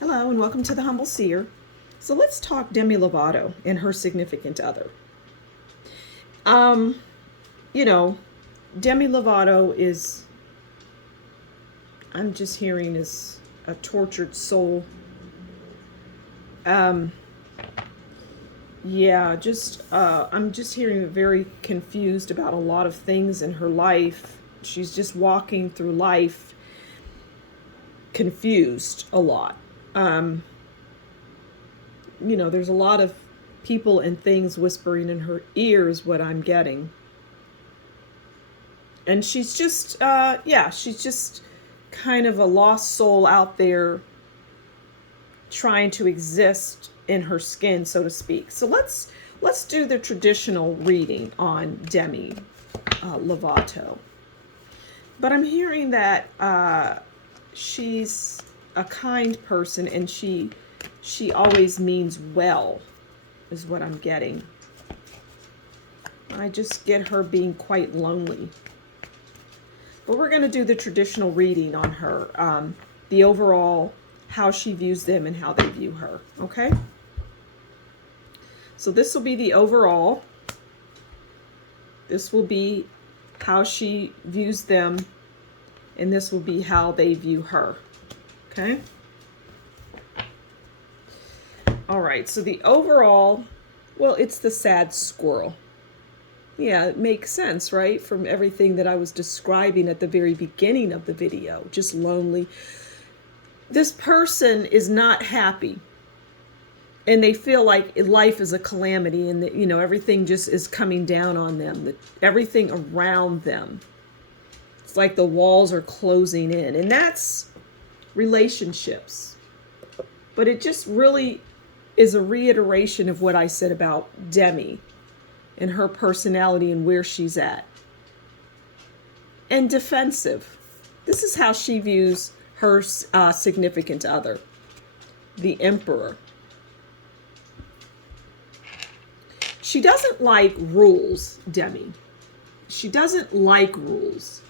Hello and welcome to the Humble Seer. So let's talk Demi Lovato and her significant other. Um, you know, Demi Lovato is, I'm just hearing, is a tortured soul. Um, I'm just hearing very confused about a lot of things in her life. She's just walking through life confused a lot. Um, there's a lot of people and things whispering in her ears what I'm getting. And she's just kind of a lost soul out there trying to exist in her skin, so to speak. So let's do the traditional reading on Demi Lovato. But I'm hearing that she's a kind person and she always means well, is what I'm getting. I just get her being quite lonely. But we're going to do the traditional reading on her, the overall, how she views them and how they view her, okay? So this will be the overall. This will be how she views them, and this will be how they view her, okay? All right, so the overall, well, it's the sad squirrel. Yeah, it makes sense, right? From everything that I was describing at the very beginning of the video, just lonely. This person is not happy. And they feel like life is a calamity and that, everything just is coming down on them, that everything around them. It's like the walls are closing in. And that's relationships. But it just really is a reiteration of what I said about Demi and her personality and where she's at. And defensive. This is how she views her significant other, the emperor. She doesn't like rules, Demi. She doesn't like rules.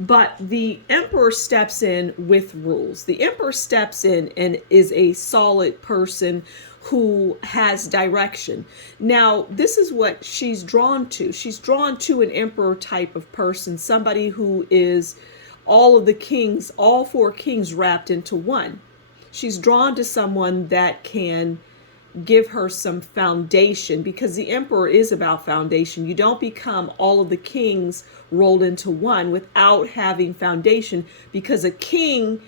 But the emperor steps in with rules. The emperor steps in and is a solid person who has direction. Now, this is what she's drawn to. She's drawn to an emperor type of person, somebody who is all of the kings, all four kings wrapped into one. She's drawn to someone that can give her some foundation, because the emperor is about foundation. You don't become all of the kings rolled into one without having foundation, because a king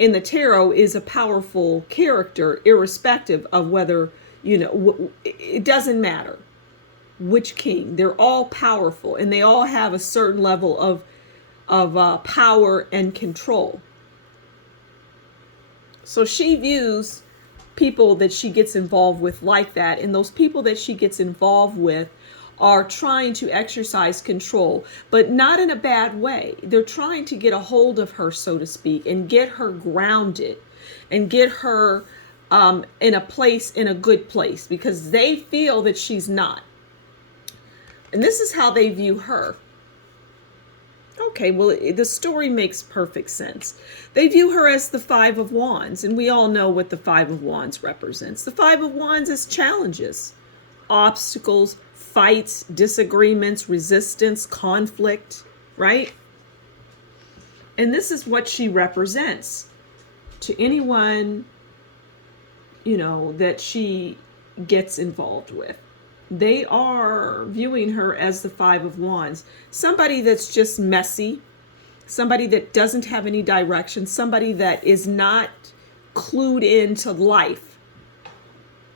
in the tarot is a powerful character, irrespective of whether, it doesn't matter which king. They're all powerful and they all have a certain level of power and control. So she views people that she gets involved with like that, and those people that she gets involved with are trying to exercise control, but not in a bad way. They're trying to get a hold of her, so to speak, and get her grounded and get her in a good place, because they feel that she's not. And this is how they view her. Okay, well, the story makes perfect sense. They view her as the Five of Wands, and we all know what the Five of Wands represents. The Five of Wands is challenges, obstacles, fights, disagreements, resistance, conflict, right? And this is what she represents to anyone, that she gets involved with. They are viewing her as the Five of Wands. Somebody that's just messy, somebody that doesn't have any direction, somebody that is not clued into life,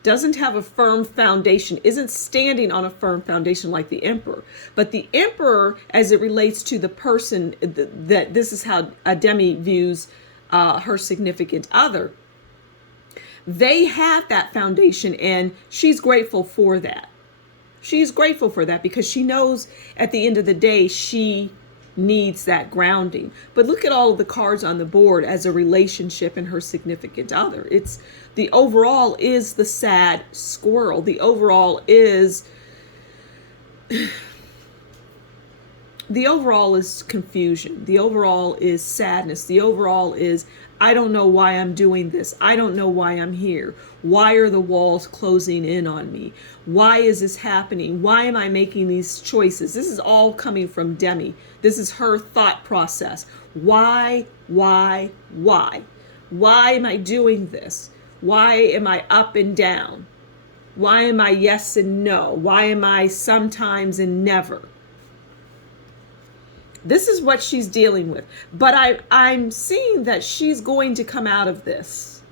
doesn't have a firm foundation, isn't standing on a firm foundation like the emperor. But the emperor, as it relates to the person, that this is how Demi views her significant other. They have that foundation, and she's grateful for that. She's grateful for that because she knows at the end of the day she needs that grounding. But look at all of the cards on the board as a relationship and her significant other. It's the overall is the sad squirrel. The overall is the overall is confusion. The overall is sadness. The overall is, I don't know why I'm doing this. I don't know why I'm here. Why are the walls closing in on me? Why is this happening? Why am I making these choices? This is all coming from Demi. This is her thought process. Why? Why am I doing this? Why am I up and down? Why am I yes and no? Why am I sometimes and never? This is what she's dealing with. But I'm seeing that she's going to come out of this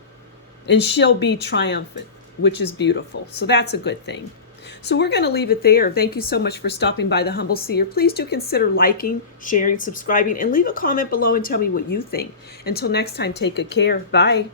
and she'll be triumphant, which is beautiful. So that's a good thing. So we're going to leave it there. Thank you so much for stopping by the Humble Seer. Please do consider liking, sharing, subscribing, and leave a comment below and tell me what you think. Until next time, take good care. Bye.